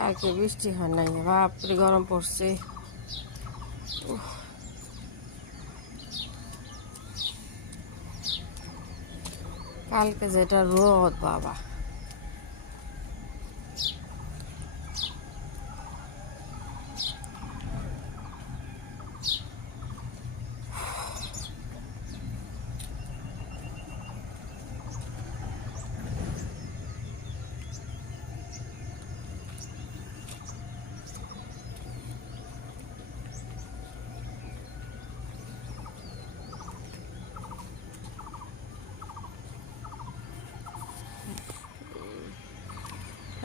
কালকে বৃষ্টি হয় নাই, বাপরে গরম পড়ছে। কালকে যেটা রোদ বাবা।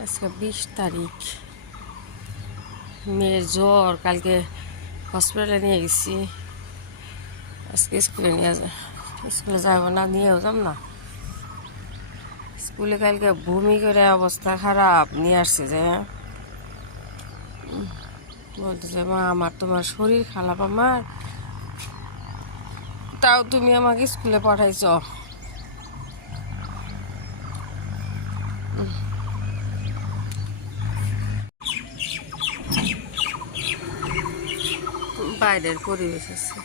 আজকে 20 তারিখ, মেয়ের জ্বর। কালকে হসপিটালে নিয়ে গেছি, আজকে স্কুলে যাব না, নিয়েও যাব না স্কুলে। কালকে বমি করে অবস্থা খারাপ নিয়ে আসছে, যে বলতেছে মা আমার তোমার শরীর খারাপ, আমার তাও তুমি আমাকে স্কুলে পাঠাইছ। বাইরের পরিবেশ আছে,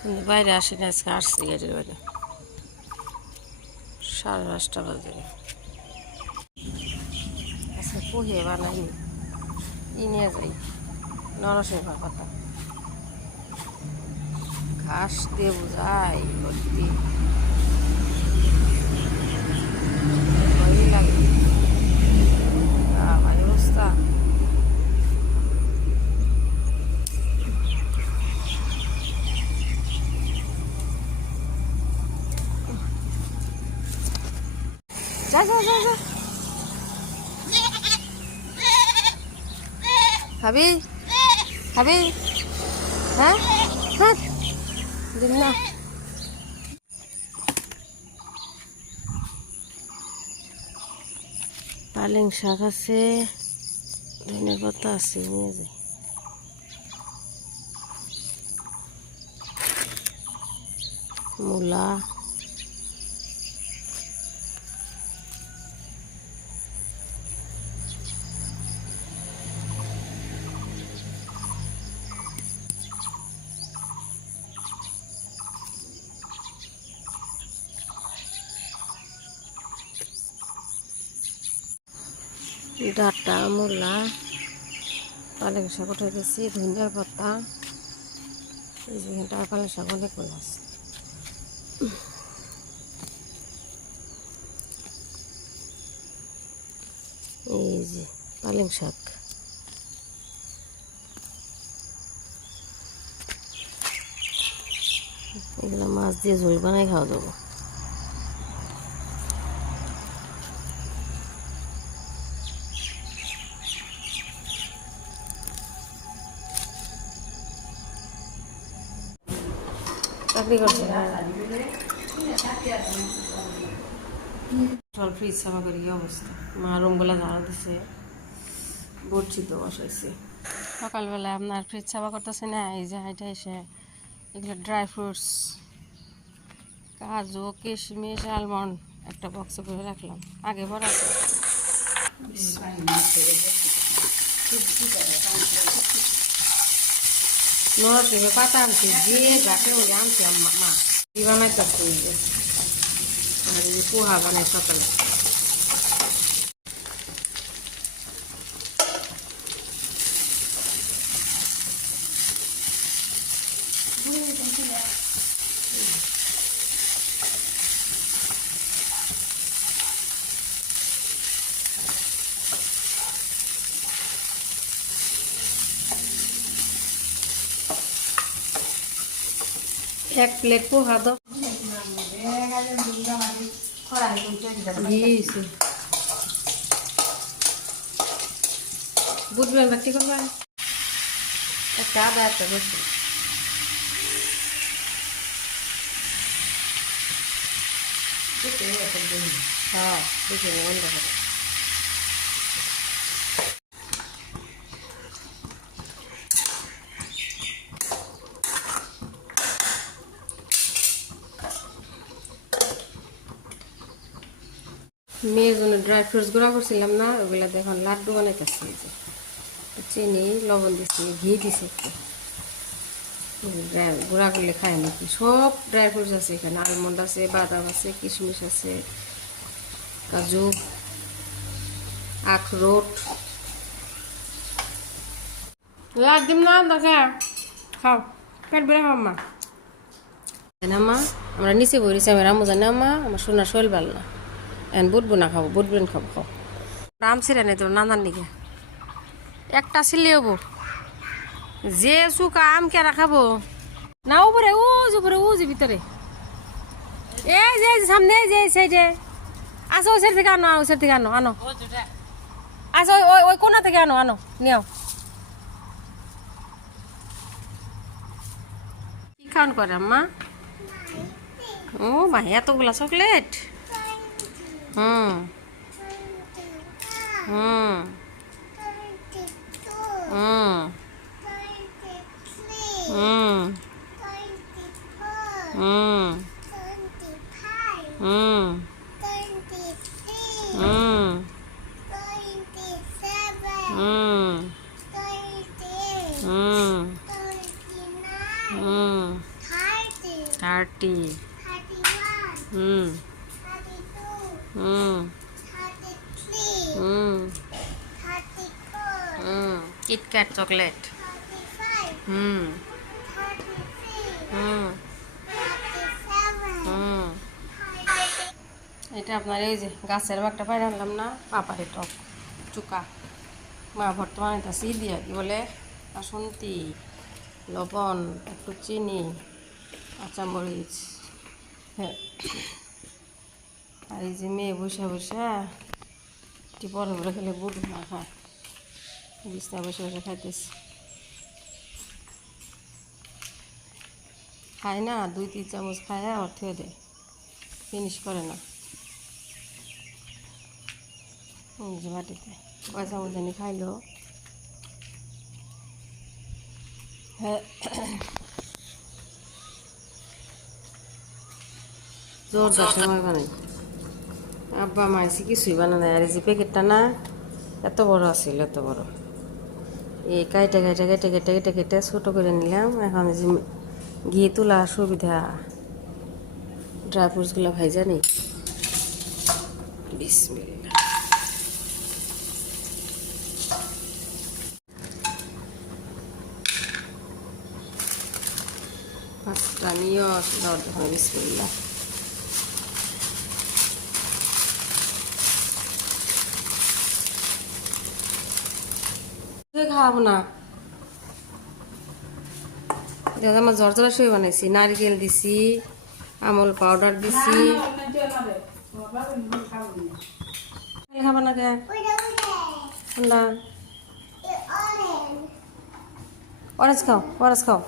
কিন্তু বাইরে আসি না, আজকে আসছি গেটের বাইরে। 5:30 বাজে। আজকে পুহে বানাইনি, নিয়ে যাই নরসিংহ পাতা, ঘাস দিয়ে বোঝাই ভর্তি, ভয়ই লাগে আমার অবস্থা। যা যা যা যা, খাবি খাবি? হ্যাঁ হ্যাঁ, দিন না। পালং শাক আছে, ধনের পাতা আছে, নিয়ে যাই। মূলা, ডাঁটা, মূলা, পালং শাক উঠে গেছি, ধনিয়ার পাতা, এই যে পালং শাক অনেকগুলো আছে। এই যে পালং শাক, এগুলো মাছ দিয়ে ঝোল বানাই খাওয়া যাবো। চাকরি করছে সব ফ্রিজ সাফা করি, কি অবস্থা। মা রুমগুলো ঝাড়া দিছে, বর্ষিত বসাইছে। সকালবেলা আপনার ফ্রিজ সাফা করতেছে না, এই যে এটা এসে এগুলো ড্রাই ফ্রুটস, কাজু, কিশমিশ, আলমন্ড একটা বক্সে করে রাখলাম, আগে ভরা আছে। নরসিংহ পাতা আনছি, দিয়ে যাকে ওই আনছি মা কি বানাইতেছে, আর এই পোহা বানাই সকালে। এক প্লেট পোহা দাও, বুঝবেন না কি করবেন, একটা আদা, একটা রসুন, হ্যাঁ দেখে বন্ধ করে। মেয়ের জন্য ড্রাই ফ্রুটস গুঁড়া করছিলাম না, ওগুলা দেখুন লাড্ডু বানাইতেছি। এই যে চিনি লবণ দিচ্ছি, ঘি দিছি একটু, গুঁড়া করলে খায় নাকি। সব ড্রাই ফ্রুটস আছে এখানে, আলমন্ড আছে, বাদাম আছে, কিশমিশ আছে, কাজু, আখরোট। একদম না দেখা খাও, পেট বেড়ে খাও মা। মা আমরা নিচে বইছি, আমার আম্মু জানে মা আমার সোনার শৈল ভাল না, এখন বুটবো না খাবো, বুটবেন খাবো। খাও আম ছিঁড়ে নেই তোর নানার নিকে, একটা ছিলি হবো যে চুকা আম কেরা খাবো না। উপরে ও যে ভিতরে এই যে সামনে যে সাইডে আসো, ওই সাইড থেকে আনো, ওই সাইড থেকে আনো আনো, আসো ওই কোনা থেকে আনো আনো নিও। কি খাওয়ান করে আম্মা? ও ভাই এতগুলা চকলেট। হুম হুম হুম হুম হুম হুম হুম হুম হুম 30 হুম হুম হুম হুম কিটক্যাট চকলেট। হুম হুম হুম এটা আপনার এই যে গাছের একটা পাই আনলাম না, পাপারে টক চুকা মা বর্তমানে তা সি দিয়ে কি বলে বাসন্তী, লবণ, একটু চিনি, কাঁচামরিচ। হ্যাঁ আর এই যে মেয়ে বসে বসে একটু পরে পরে খেলে বুট না খায়, বিছনা বসে বসে খাইতেছি। খায় না, 2-3 চামচ খায় আর থুয়ে দেয়, ফিনিশ করে না। যে মাটিতে কয় চামচ জানি খাইলো। হ্যাঁ জোরদার সময় বানাই, আব্বা মাইছি কিছুই বানায়। আর এই যে প্যাকেটটা না এত বড় আছিল, এত বড়, এই কাইটে কাইটে কেটে কেটে কেটে কেটে ছোটো করে নিলাম। এখন যে ঘি তোলা সুবিধা, ড্রাই ফ্রুটসগুলো ভাই জানি। বিসমিল্লাহ। পাঁচটা নিয়ে দেওয়ার দেখুন, বিসমিল্লাহ। খাওয়াবো না, আমার ঝরঝরা শুয়ে বানাইছি, নারকেল দিছি, আমল পাউডার দিছি। খাবা না কে ঠান্ডা? অরেঞ্জ খাও, অরেঞ্জ খাও,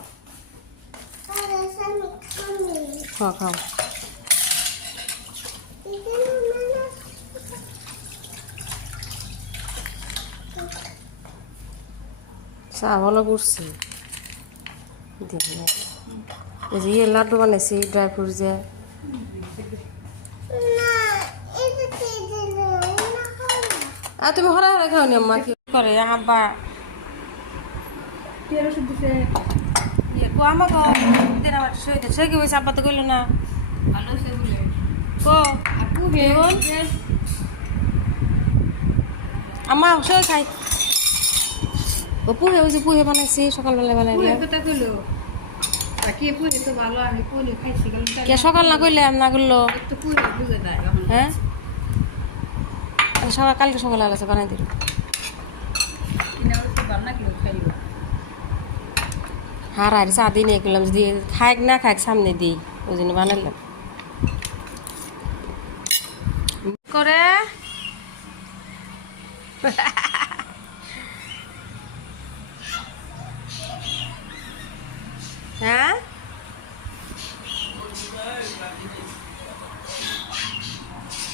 খাও খাও। চা ভালো করছি, দেখুন এই যে লাড্ডু বানাইছি ড্রাই ফ্রুট যে। আর তুমি হরা হরা খাও নি আম্মা? কি করে আব্বা আমাকে দিন আমার সে কি বলছে? আব্বা তো কইল না আম্মা সে খাই। ও পুহে, ওই যে পুহে বানাইছি সকালবেলা বানাইলে। কে সকাল না করলে না করলো? হ্যাঁ সকাল, কালকে সকালে গেছে বানাই দিল। হার আর চা দিয়ে নিয়ে গেলাম, যদি খাক না খাক সামনে দিই, ওই জন্য বানালাম করে। হ্যাঁ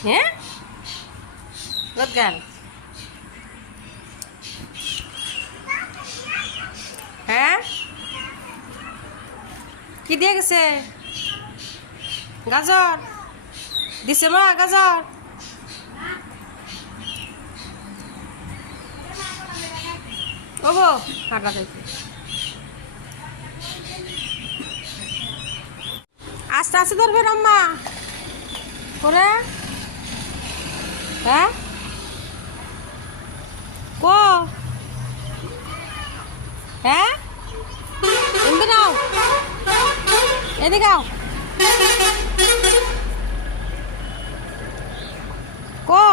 হ্যাঁ গান হ্যাঁ কি দিয়ে গেছে? গাজর দিছে মা, গাজর ও গো কাটা দেখি আস্তে আস্তে ধরবে আম্মা করে হ্যাঁ কো হ্যাঁ এমনি নাও এদিকে আও কো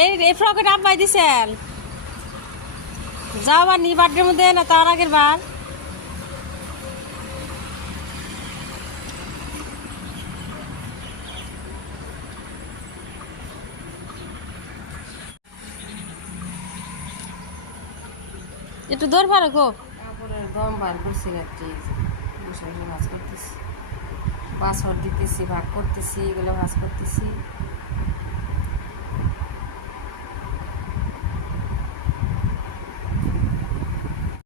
এই ফ্রকেট আব্বাই দিছেন যাও বা নি বার্থডের মধ্যে না তার আগের বার একটু দৌড় পারো গো তারপরে দম বার করছি রাত্রি বসে বসে ভাজ করতেছি পাসওয়ার্ড দিতেছি ভাগ করতেছি এগুলো ভাজ করতেছি